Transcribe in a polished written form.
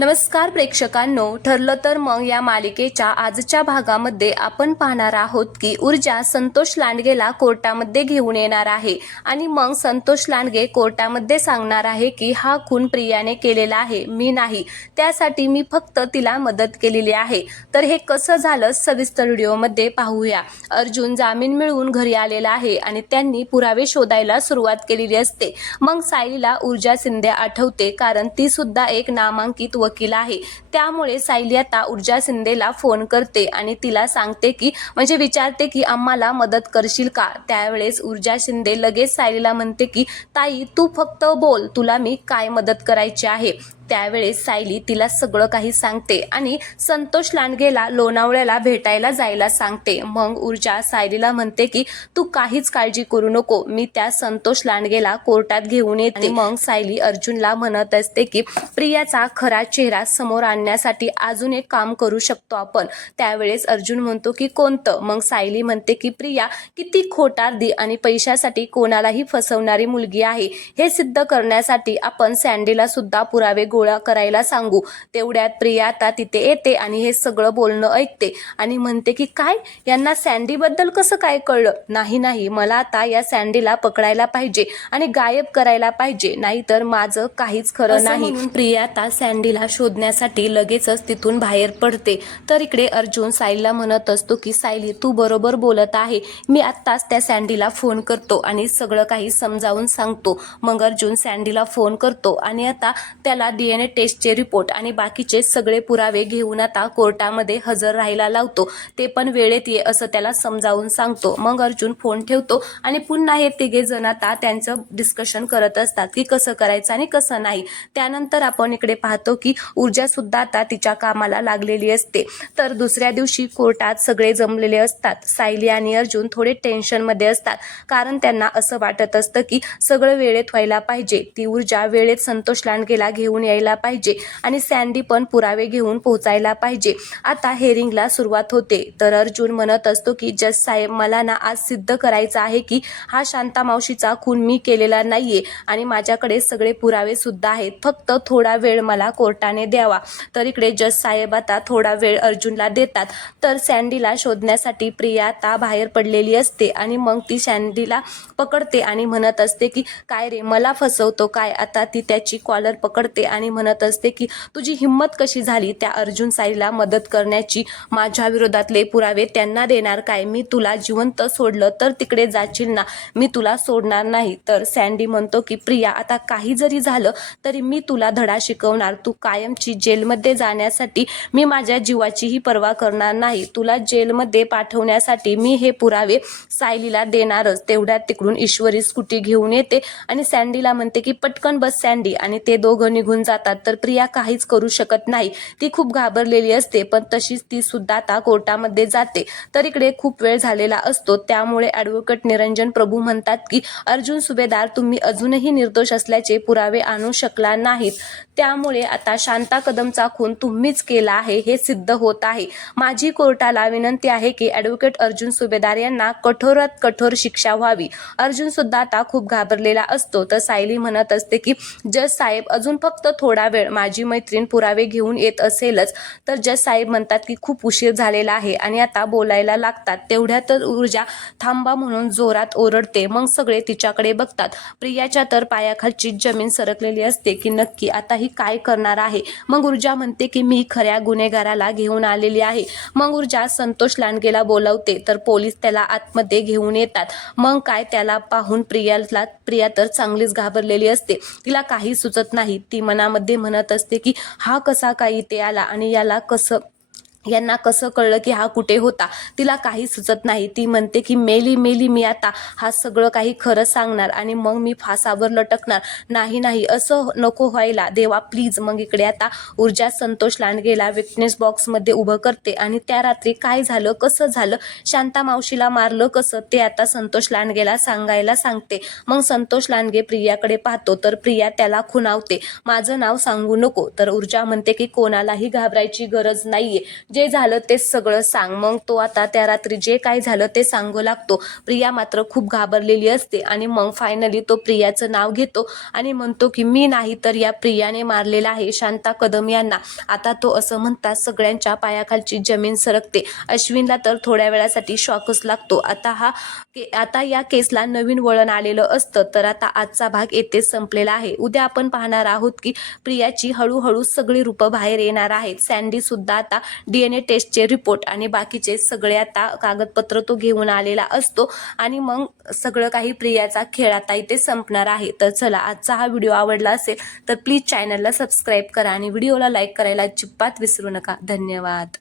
नमस्कार प्रेक्षकांनो, ठरलं तर मग या मालिकेच्या आजच्या भागामध्ये आपण पाहणार आहोत की ऊर्जा संतोष लांडगेला कोर्टामध्ये घेऊन येणार आहे आणि मग संतोष लांडगे कोर्टामध्ये सांगणार आहे की हा खून प्रियाने केलेला आहे, मी नाही, त्यासाठी मी फक्त तिला मदत केलेली आहे. तर हे कसं झालं सविस्तर व्हिडिओमध्ये पाहूया. अर्जुन जामीन मिळवून घरी आलेला आहे आणि त्यांनी पुरावे शोधायला सुरुवात केलेली असते. मग सायलीला ऊर्जा शिंदे आठवते, कारण ती सुद्धा एक नामांकित वकील आहे. त्यामुळे सायली आता ऊर्जा शिंदेला फोन करते आणि तिला सांगते की विचारते की आम्हाला मदत करशील का. त्यावेळेस ऊर्जा शिंदे लगेच सायलीला म्हणते की ताई, तू फक्त बोल, तुला मी काय मदत करायची आहे. त्यावेळेस सायली तिला सगळं काही सांगते आणि संतोष लांडगेला लोणावळ्याला भेटायला जायला सांगते. मग ऊर्जा सायलीला म्हणते की तू काहीच काळजी करू नको, मी त्या संतोष लांडगेला कोर्टात घेऊन येते. मग सायली अर्जुनला म्हणत असते की प्रियाचा खरा चेहरा समोर आणण्यासाठी अजून एक काम करू शकतो आपण. त्यावेळेस अर्जुन म्हणतो की कोणतं. मग सायली म्हणते की प्रिया किती खोटारडी आणि पैशासाठी कोणालाही फसवणारी मुलगी आहे, हे सिद्ध करण्यासाठी आपण सँडीला सुद्धा पुरावे गोळा करायला सांगू. तेवढ्यात प्रिया आता तिथे येते आणि हे सगळं बोलणं ऐकते आणि म्हणते की काय, यांना सँडी बद्दल कसं काय कळलं. नाही, मला आता या सँडीला पकडायला पाहिजे आणि गायब करायला पाहिजे, नाहीतर माझं काहीच खरं नाही. प्रिया आता सँडीला शोधण्यासाठी लगेचच तिथून बाहेर पडते. तर इकडे अर्जुन सायलीला म्हणत असतो की सायली, तू बरोबर बोलत आहे, मी आत्ताच त्या सँडीला फोन करतो आणि सगळं काही समजावून सांगतो. मग अर्जुन सँडीला फोन करतो आणि आता त्याला DNA टेस्टचे रिपोर्ट आणि बाकीचे सगळे पुरावे घेऊन आता कोर्टामध्ये हजर राहायला लावतो. ते पण वेळेत ये असं त्याला समजावून सांगतो. मग अर्जुन फोन ठेवतो आणि पुन्हा हे तिघे जण आता त्यांचं डिस्कशन करत असतात की कसं करायचं आणि कसं नाही. त्यानंतर आपण इकडे पाहतो की ऊर्जा सुद्धा आता तिच्या कामाला लागलेली असते. तर दुसऱ्या दिवशी कोर्टात सगळे जमलेले असतात. सायली आणि अर्जुन थोडे टेन्शनमध्ये असतात, कारण त्यांना असं वाटत असतं की सगळं वेळेत व्हायला पाहिजे. ती ऊर्जा वेळेत संतोष लांडगेला घेऊन यायला पाहिजे आणि सँडी पण पुरावे घेऊन पोहोचायला पाहिजे. आता हेरिंगला सुरुवात होते. तर अर्जुन म्हणत असतो की जज साहेब, मला ना आज सिद्ध करायचं आहे की हा शांता मावशीचा खून मी केलेला नाहीये आणि माझ्याकडे सगळे पुरावे सुद्धा आहेत, फक्त थोडा वेळ मला कोर्टाने द्यावा. तर इकडे जज साहेब आता थोडा वेळ अर्जुनला देतात. तर सँडीला शोधण्यासाठी प्रिया आता बाहेर पडलेली असते आणि मग ती सँडीला पकडते आणि म्हणत असते की काय रे, मला फसवतो काय. आता ती त्याची कॉलर पकडते आणि म्हणत असते की तुझी हिंमत कशी झाली त्या अर्जुन सायलीला मदत करण्याची, माझ्या विरोधातले पुरावे त्यांना देणार काय, मी तुला जिवंत सोडलं तर तिकडे जाशील ना, मी तुला सोडणार नाही. तर सँडी म्हणतो की प्रिया, आता काही जरी झालं तरी मी तुला धडा शिकवणार, तू कायमची जेलमध्ये जाण्यासाठी मी माझ्या जीवाचीही पर्वा करणार नाही, तुला जेलमध्ये पाठवण्यासाठी मी हे पुरावे सायलीला देणारच. तेवढ्यात तिकडून ईश्वरी स्कूटी घेऊन येते आणि सँडीला म्हणते की पटकन बस सँडी, आणि ते दोघं निघून जातात. तर प्रिया काहीच करू शकत नाही, ती खूप घाबरलेली असते, पण तशीच ती सुद्धा आता कोर्टामध्ये जाते. तर इकडे खूप वेळ झालेला असतो. त्यामुळे ॲडव्होकेट निरंजन प्रभू म्हणतात की अर्जुन सुभेदार, तुम्ही अजूनही निर्दोष असल्याचे पुरावे आणू शकला नाहीत, त्यामुळे आता शांता कदमचा खून तुम्हीच केला आहे हे सिद्ध होत आहे. माझी कोर्टाला विनंती आहे की ॲडव्होकेट अर्जुन सुभेदार यांना कठोरात कठोर शिक्षा व्हावी. अर्जुन सुद्धा आता खूप घाबरलेला असतो. तर सायली म्हणत असते की जज साहेब, अजून फक्त थोडा वेळ, माझी मैत्रीण पुरावे घेऊन येत असेलच. तर जज साहेब म्हणतात की खूप उशीर झालेला आहे आणि आता बोलायला लागतात. तेवढ्यातच ऊर्जा थांबा म्हणून जोरात ओरडते. मग सगळे तिच्याकडे बघतात. प्रियाच्या तर पायाखालची जमीन सरकलेली असते की नक्की आता ही काय करणार आहे. मग ऊर्जा म्हणते की मी खऱ्या गुन्हेगाराला घेऊन आलेली आहे. मग ऊर्जा संतोष लांडगेला बोलावते. तर पोलीस त्याला आतमध्ये घेऊन येतात. मग काय, त्याला पाहून प्रिया तर चांगलीच घाबरलेली असते. तिला काही सुचत नाही. ती मनामध्ये म्हणत असते की हा कसा काय इथे आला आणि यांना कसं कळलं की हा कुठे होता. तिला काही सुचत नाही. ती म्हणते की मेली मी आता हा सगळं काही खरं सांगणार आणि मग मी फासावर लटकणार. नाही, असं नको व्हायला देवा, प्लीज. मग इकडे आता ऊर्जा संतोष लांडगेला विटनेस बॉक्समध्ये उभं करते आणि त्या रात्री काय झालं, कसं झालं, शांता मावशीला मारलं कसं, ते आता संतोष लांडगेला सांगायला सांगते. मग संतोष लांडगे प्रियाकडे पाहतो. तर प्रिया त्याला खुणावते, माझं नाव सांगू नको. तर ऊर्जा म्हणते की कोणालाही घाबरायची गरज नाहीये, जे झालं ते सगळं सांग. मग तो आता त्या रात्री जे काही झालं ते सांगू लागतो. प्रिया मात्र खूप घाबरलेली असते आणि मग फायनली तो प्रियाचं नाव घेतो आणि म्हणतो की मी नाही तर या प्रियाने मारलेला आहे शांता कदम यांना. आता तो असं म्हणतात सगळ्यांच्या पायाखालची जमीन सरकते. अश्विनला तर थोड्या वेळासाठी शॉकच लागतो. आता या केसला नवीन वळण आलेलं असतं. तर आता आजचा भाग येथेच संपलेला आहे. उद्या आपण पाहणार आहोत की प्रियाची हळूहळू सगळी रूपं बाहेर येणार आहेत. सँडी सुद्धा आता DNA टेस्टचे रिपोर्ट आणि बाकीचे सगळे आता कागदपत्र तो घेऊन आलेला असतो आणि मग सगळं काही प्रियाचा खेळ आता इथे संपणार आहे. तर चला, आजचा हा व्हिडिओ आवडला असेल तर प्लीज चॅनलला सबस्क्राईब करा आणि व्हिडिओला लाईक करायला अजिबात विसरू नका. धन्यवाद.